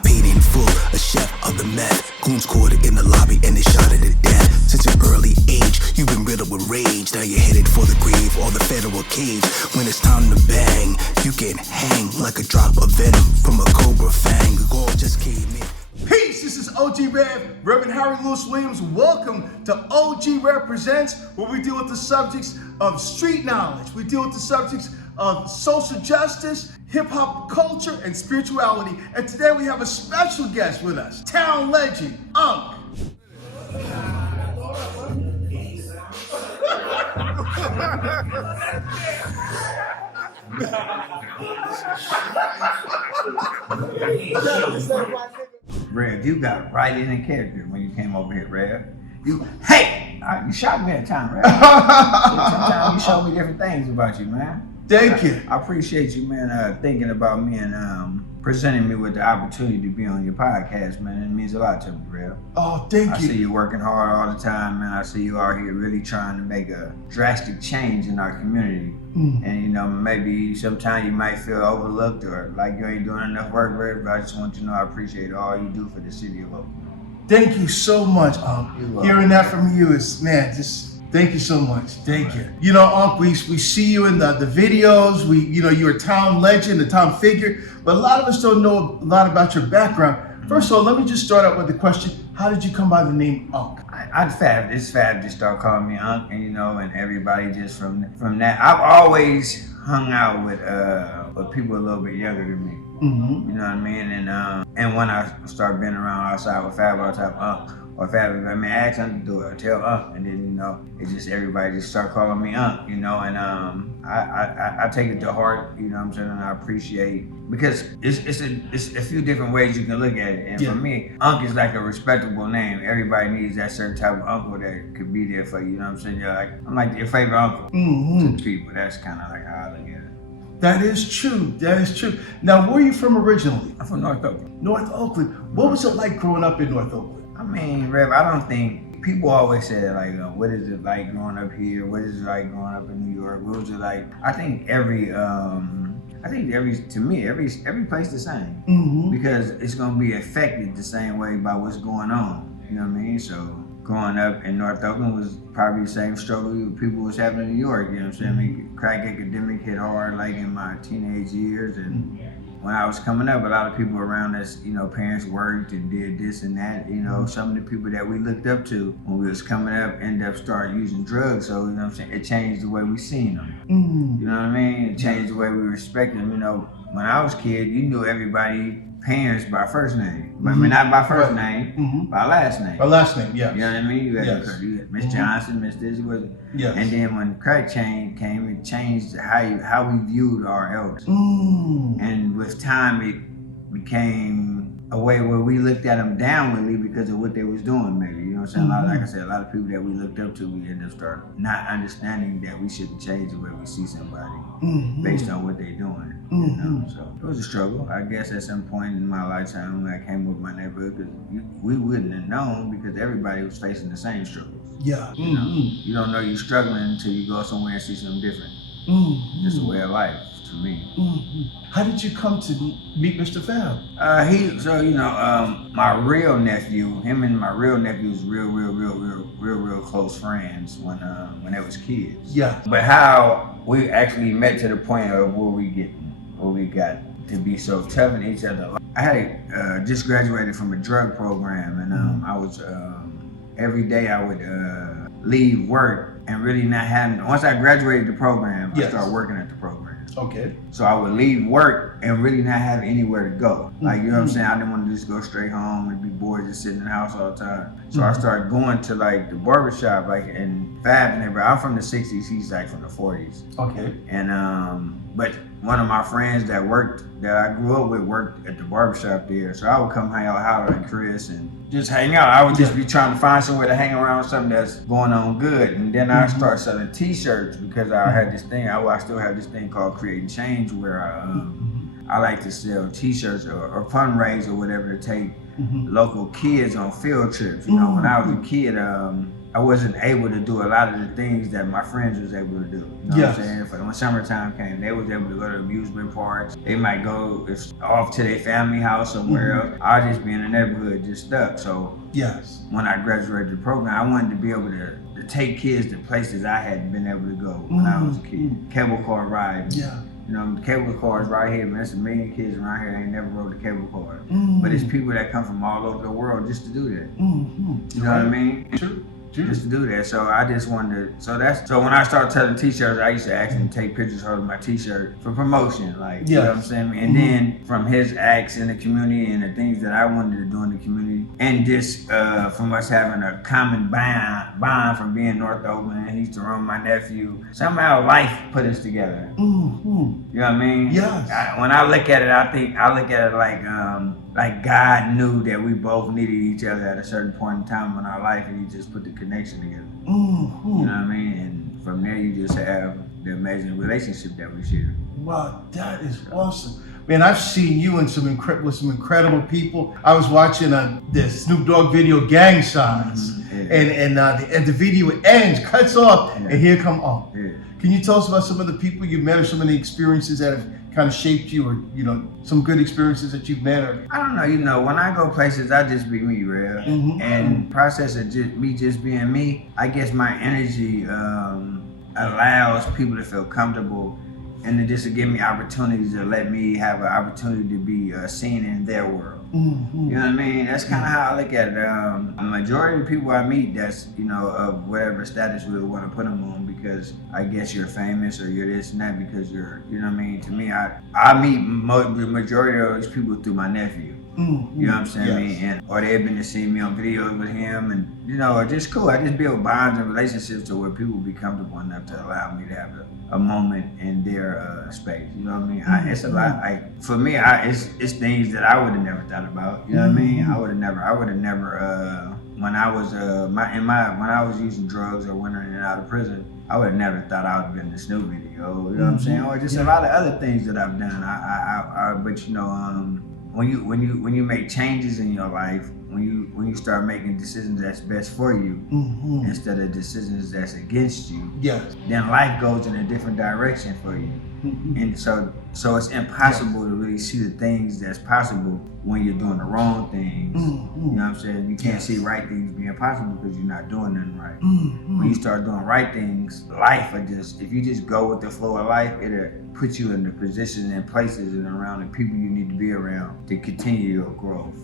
got paid in full, a chef of the meth. Goons caught it in the lobby and they shot it to death. Since an early age, you've been riddled with rage. Now you're headed for the grave or the federal cage. When it's time to bang, you get hanged like a drop of venom from a cobra fang. The goal just came in. Peace, this is OG Rev, Reverend Harry Lewis Williams. Welcome to OG Rev Presents, where we deal with the subjects of street knowledge. We deal with the subjects of social justice, hip-hop culture, and spirituality. And today we have a special guest with us, town legend, Unc. Rev, you got right in character when you came over here, Rev. You shot me at a time, Rev. Sometimes you show me different things about you, man. Thank you. I appreciate you, man, thinking about me and presenting me with the opportunity to be on your podcast, man. It means a lot to me, Rev. Oh, thank you. I see you working hard all the time, man. I see you out here really trying to make a drastic change in our community. And, you know, maybe sometimes you might feel overlooked or like you ain't doing enough work, Rev, but I just want you to know I appreciate all you do for the city of Oakland. Thank you so much, Unc. Hearing that from you is, man, just thank you so much. Thank you. You know, Unc, we see you in the videos. You're a town legend, a town figure, but a lot of us don't know a lot about your background. First of all, let me just start out with the question: how did you come by the name Unc? It's fab to start calling me Unc, and and everybody just from that. I've always hung out with people a little bit younger than me. You know what I mean? And when I start being around outside with Fab, I'll type Unc. Or Fab, I mean, ask Unc to do it, or tell Unc, and then it's just everybody just start calling me Unc, and I take it to heart, you know what I'm saying, and I appreciate, because it's a few different ways you can look at it, and for me, Unc is like a respectable name. Everybody needs that certain type of uncle that could be there for you, you know what I'm saying? I'm like your favorite uncle to the people. That's kind of like how I look at it. That is true. That is true. Now, where are you from originally? I'm from North Oakland. North Oakland. What was it like growing up in North Oakland? I mean, Rev, I don't think, people always say like, what is it like growing up here? What is it like growing up in New York? What was it like? I think every place the same. Because it's gonna be affected the same way by what's going on. You know what I mean? So growing up in North Oakland was probably the same struggle people was having in New York. You know what I'm saying? I mean, crack epidemic hit hard like in my teenage years, and when I was coming up, a lot of people around us, parents worked and did this and that. Some of the people that we looked up to when we was coming up ended up starting using drugs. So, you know what I'm saying? It changed the way we seen them. You know what I mean? It changed the way we respected them. When I was a kid, you knew everybody parents by first name. I mean, not by first name, by last name. By last name, yeah. You know what I mean? You had Miss Johnson, Miss this, Yes. And then when crack came, it changed how we viewed our elders. And with time, it became a way where we looked at them downwardly because of what they was doing, maybe. You know what I'm saying? Like I said, a lot of people that we looked up to, we ended up start not understanding that we shouldn't change the way we see somebody based on what they're doing. So it was a struggle. I guess at some point in my lifetime when I came with my neighborhood, because we wouldn't have known because everybody was facing the same struggles. Yeah. You don't know you're struggling until you go somewhere and see something different. It's a way of life to me. How did you come to meet Mr. Fab? My real nephew, him and my real nephew was real close friends when they was kids. Yeah. But how we actually met to the point of where we got to be so tough in each other. I had just graduated from a drug program, and I was every day I would leave work and really not having. Once I graduated the program, I started working at the program. Okay. So I would leave work and really not have anywhere to go. Like, you know what I'm saying? I didn't want to just go straight home and be bored just sitting in the house all the time. So I started going to like the barbershop, like in Fab and everybody. I'm from the 60s, he's like from the 40s. Okay. And but one of my friends that I grew up with worked at the barbershop there. So I would come hang out with Chris and just hang out. I would just be trying to find somewhere to hang around, something that's going on good. And then I start selling t-shirts because I had this thing, I still have this thing called Creating Change where I like to sell t-shirts or fundraise or whatever to take local kids on field trips. When I was a kid, I wasn't able to do a lot of the things that my friends was able to do. You know what I'm saying? When summertime came, they was able to go to amusement parks. They might go off to their family house somewhere else. I just be in the neighborhood just stuck. So when I graduated the program, I wanted to be able to take kids to places I hadn't been able to go when I was a kid. Cable car ride. You know, the cable cars right here, man, there's a million kids around here that ain't never rode the cable car. But it's people that come from all over the world just to do that. You know what I mean? True. Just to do that. So I just wanted to, so when I started selling t-shirts, I used to ask him to take pictures of my t-shirt for promotion, like, you know what I'm saying? And then from his acts in the community and the things that I wanted to do in the community, and just from us having a common bond from being North Oakland, he used to run my nephew. Somehow life put us together. You know what I mean? When I look at it, I look at it like God knew that we both needed each other at a certain point in time in our life, and he just put the connection together. You know what I mean? And from there, you just have the amazing relationship that we share. Wow, that is awesome. Man, I've seen you and some incredible people. I was watching the Snoop Dogg video, Gang Signs, and the video ends, cuts off, and here come on. Can you tell us about some of the people you met, or some of the experiences that have kind of shaped you, or some good experiences that you've met? Or... I don't know. When I go places, I just be me, real. And process of just being me. I guess my energy allows people to feel comfortable, and just to give me opportunities to let me have an opportunity to be seen in their world. You know what I mean? That's kind of how I look at it. A majority of the people I meet, that's of whatever status we want to put them on, because I guess you're famous or you're this and that, because you're, you know what I mean? To me, I meet the majority of those people through my nephew. You know what I'm saying? Or they've been to see me on videos with him, and just cool. I just build bonds and relationships to where people be comfortable enough to allow me to have a moment in their space. You know what I mean? It's a lot. For me, it's things that I would have never thought about. You know what I mean? I would have never. When I was when I was using drugs or went in and out of prison, I would have never thought I would have been in the Snoop video. You know what I'm saying? Or just a lot of other things that I've done. But when you make changes in your life, when you start making decisions that's best for you instead of decisions that's against you, then life goes in a different direction for you. And so it's impossible to really see the things that's possible when you're doing the wrong things. You know what I'm saying? You can't see right things being possible because you're not doing nothing right. When you start doing right things, life will if you just go with the flow of life, it'll put you in the positions and places and around the people you need to be around to continue your growth.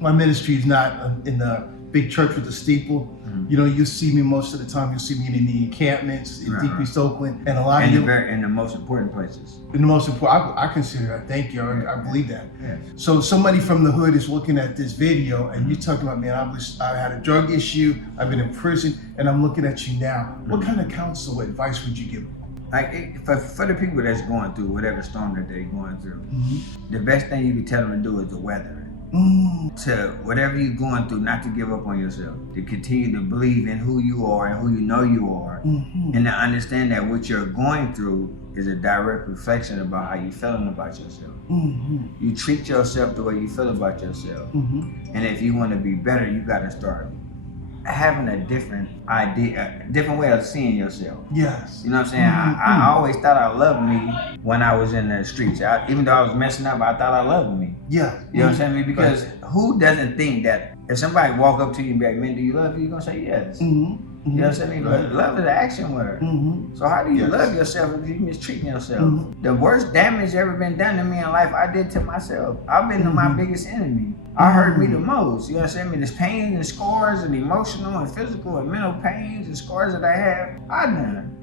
My ministry is not in the big church with the steeple. You see me most of the time. You'll see me in the encampments in deep East Oakland, and a lot of you in the most important places. In the most important, I consider that. Thank you. I believe that. So somebody from the hood is looking at this video, and you're talking about, man, I had a drug issue. I've been in prison, and I'm looking at you now. What kind of counsel, advice would you give them? Like for the people that's going through whatever storm that they're going through, the best thing you can tell them to do is to weather it. To whatever you're going through, not to give up on yourself, to continue to believe in who you are and who you know you are, and to understand that what you're going through is a direct reflection about how you're feeling about yourself. You treat yourself the way you feel about yourself, and if you want to be better, you got to start having a different idea, a different way of seeing yourself. Yes. You know what I'm saying? I always thought I loved me when I was in the streets. Even though I was messing up, I thought I loved me. Yeah. You know what I'm saying? Because who doesn't think that if somebody walk up to you and be like, man, do you love me? You're going to say yes. You know what I'm saying? Love is an action word. So how do you love yourself if you're mistreating yourself? The worst damage ever been done to me in life, I did to myself. I've been my biggest enemy. I hurt me the most. You know what I'm saying? There's pain and scars and emotional and physical and mental pains and scars that I have, I done.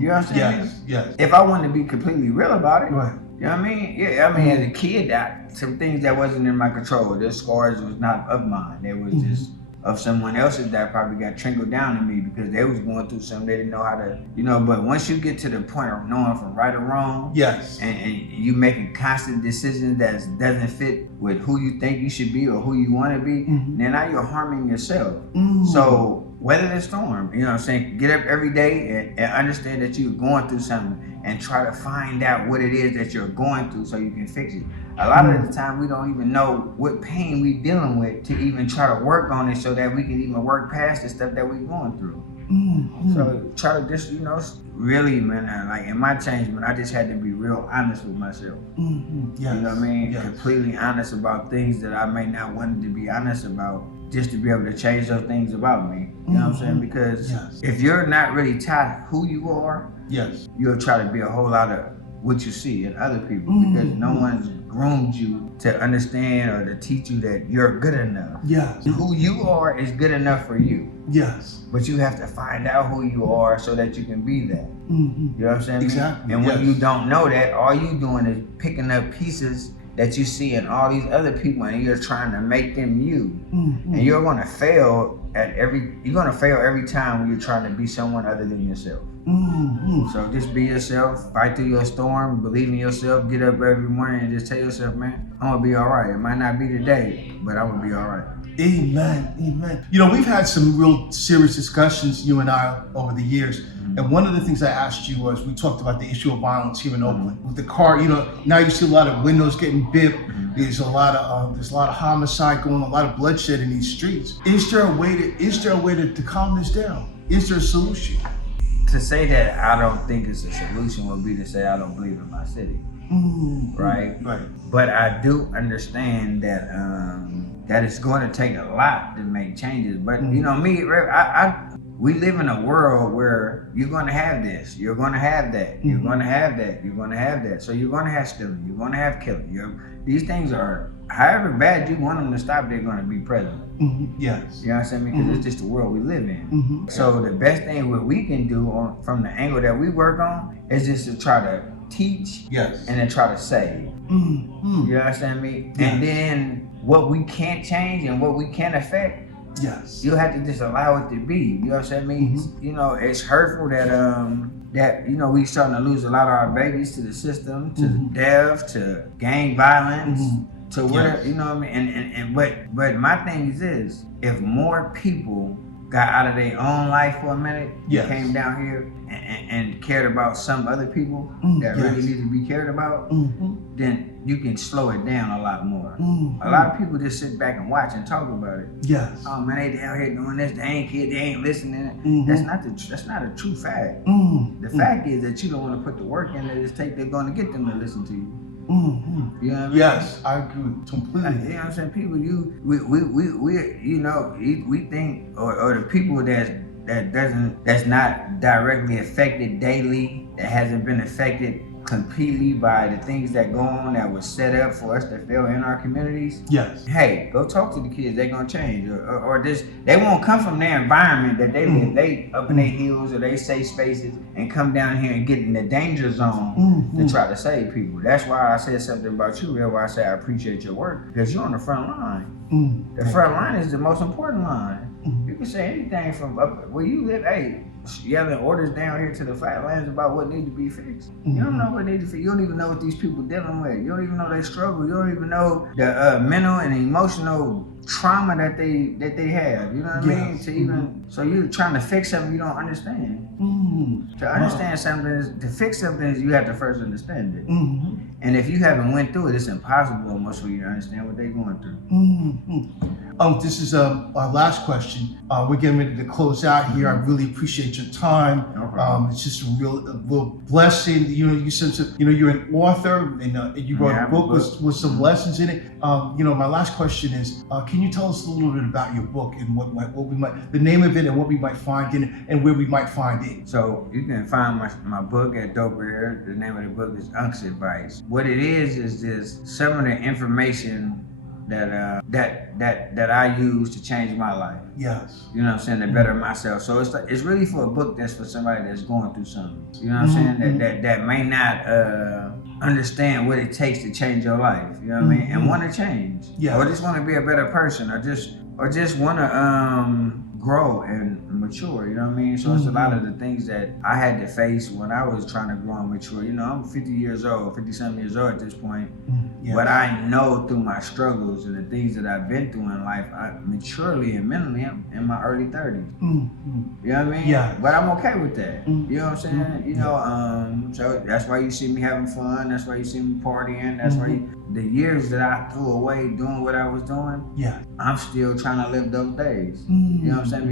You know what I'm saying? Yes. If I wanted to be completely real about it. Right. You know what I mean? Yeah, I mean, as a kid, some things that wasn't in my control. Those scars was not of mine. They was just of someone else's that probably got trickled down to me because they was going through something they didn't know how to, but once you get to the point of knowing from right or wrong, and you making constant decisions that doesn't fit with who you think you should be or who you want to be, then now you're harming yourself. So weather the storm, you know what I'm saying? Get up every day and understand that you're going through something and try to find out what it is that you're going through so you can fix it. A lot of the time we don't even know what pain we dealing with to even try to work on it so that we can even work past the stuff that we're going through. So try to just, really, man, like in my change, man, I just had to be real honest with myself. Yes. You know what I mean? Yes. Completely honest about things that I may not want to be honest about, just to be able to change those things about me. You know what I'm saying? Because if you're not really taught who you are, you'll try to be a whole lot of what you see in other people, because no one's groomed you to understand or to teach you that you're good enough. Who you are is good enough for you. But you have to find out who you are so that you can be that. You know what I'm saying? Exactly. And when you don't know that, all you doing is picking up pieces that you see in all these other people, and you're trying to make them you. And you're gonna fail every time when you're trying to be someone other than yourself. So just be yourself, fight through your storm, believe in yourself, get up every morning and just tell yourself, man, I'm gonna be all right. It might not be today, but I'm gonna be all right. Amen. Amen. We've had some real serious discussions, you and I, over the years. And one of the things I asked you was, we talked about the issue of violence here in Oakland. With the car, now you see a lot of windows getting bipped. There's a lot of homicide going, a lot of bloodshed in these streets. Is there a way to calm this down? Is there a solution? To say that I don't think it's a solution would be to say I don't believe in my city. Right? But I do understand that that it's going to take a lot to make changes. But we live in a world where you're going to have this, you're going to have that, you're going to have that, you're going to have that. So you're going to have stealing, you're going to have killing. These things are, however bad you want them to stop, they're going to be present. Yes. You know what I'm saying? Because it's just the world we live in. So the best thing what we can do from the angle that we work on is just to try to teach and then try to save. You understand me? And then what we can't change and what we can't affect, you have to just allow it to be. You know what I'm saying? It's hurtful that we starting to lose a lot of our babies to the system, to death, to gang violence, to whatever, you know what I mean? But my thing is this: if more people got out of their own life for a minute, came down here and cared about some other people that really need to be cared about, then you can slow it down a lot more. A lot of people just sit back and watch and talk about it. Oh man, they down here doing this, they ain't listening. That's not a true fact. The fact is that you don't want to put the work in that they're going to get them to listen to you. You know what I mean? Yes, I agree completely. You know what I'm saying? People, we think, or the people that's not directly affected daily, that hasn't been affected completely by the things that go on that was set up for us to fail in our communities. Hey, go talk to the kids. They're gonna change, or this. They won't come from their environment that they live. They up in their heels or they safe spaces and come down here and get in the danger zone to try to save people. That's why I said something about you, where I say I appreciate your work, because you're on the front line. The front line is the most important line. You can say anything from up where you live. Hey, yelling orders down here to the flatlands about what needs to be fixed. You don't know what needs to be fixed. You don't even know what these people dealing with. You don't even know their struggle. You don't even know the mental and emotional trauma that they have. You know what I mean? So you're trying to fix something you don't understand. To understand something, to fix something, you have to first understand it. And if you haven't went through it, it's impossible almost for you to understand what they're going through. This is our last question. We're getting ready to close out here. I really appreciate your time. It's just a real blessing. You said, you're an author and you wrote a book with some lessons in it. My last question is, can you tell us a little bit about your book and the name of it and what we might find in it and where we might find it? So you can find my book at Dope Rare. The name of the book is Unc's Advice. What it is just some of the information that I use to change my life. Yes. You know what I'm saying? To better myself. So it's really for a book that's for somebody that's going through something. You know what I'm saying? That may not understand what it takes to change your life. You know what I mean? And want to change. Or just want to be a better person, or just want to grow and mature, you know what I mean? So it's a lot of the things that I had to face when I was trying to grow and mature. I'm 50 years old, 50-something years old at this point. But I know through my struggles and the things that I've been through in life, I maturely and mentally am in my early 30s. You know what I mean? But I'm okay with that. You know what I'm saying? So that's why you see me having fun. That's why you see me partying. That's why the years that I threw away doing what I was doing, Yeah. I'm still trying to live those days. You know what I'm saying?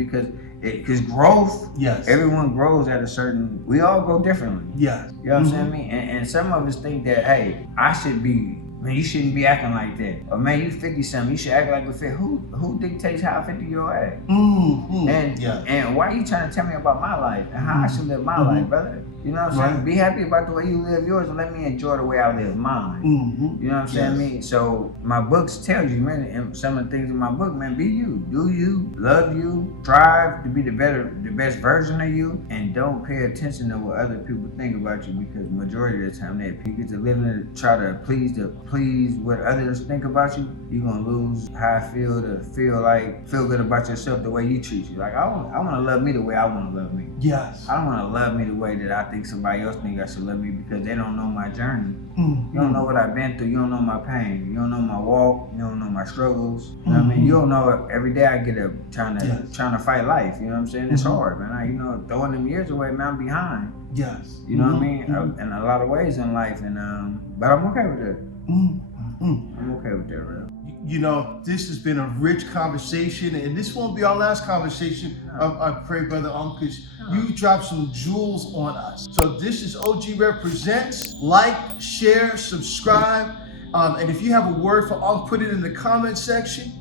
Because growth, Yes. everyone grows at a certain, we all go differently. Yes. You know what I'm saying? And some of us think that, hey, I should be, man, you shouldn't be acting like that. Or man, you 50 something, you should act like a 50. Who dictates how 50 year old act? And why are you trying to tell me about my life and how I should live my life, brother? You know what I'm saying? Be happy about the way you live yours and let me enjoy the way I live mine. You know what I'm saying? Me. So my books tell you, man, and some of the things in my book, man, be you. Do you, love you, strive to be the best version of you, and don't pay attention to what other people think about you, because majority of the time that people get to live in try to please what others think about you, you're gonna lose how I feel to feel good about yourself the way you treat you. Like I wanna love me the way I wanna love me. Yes. I don't wanna love me the way that I think somebody else think I should love me, because they don't know my journey. You don't know what I've been through. You don't know my pain. You don't know my walk. You don't know my struggles. You know what I mean? You don't know every day I get up trying to fight life. You know what I'm saying? It's hard, man. Throwing them years away, man, I'm behind. Yes. You know what I mean? In a lot of ways in life, and but I'm okay with that. I'm okay with that, real. You know, this has been a rich conversation, and this won't be our last conversation. I pray, Brother because you dropped some jewels on us. So this is OG Represents. Like, share, subscribe, and if you have a word for put it in the comment section.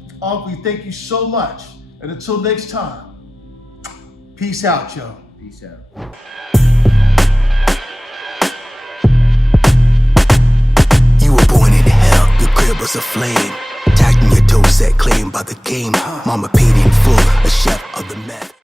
We thank you so much, and until next time, peace out, y'all. Peace out. You were born in hell, your crib was a flame. Tacked in your toe set, claimed by the game. Mama paid in full, a chef of the meth.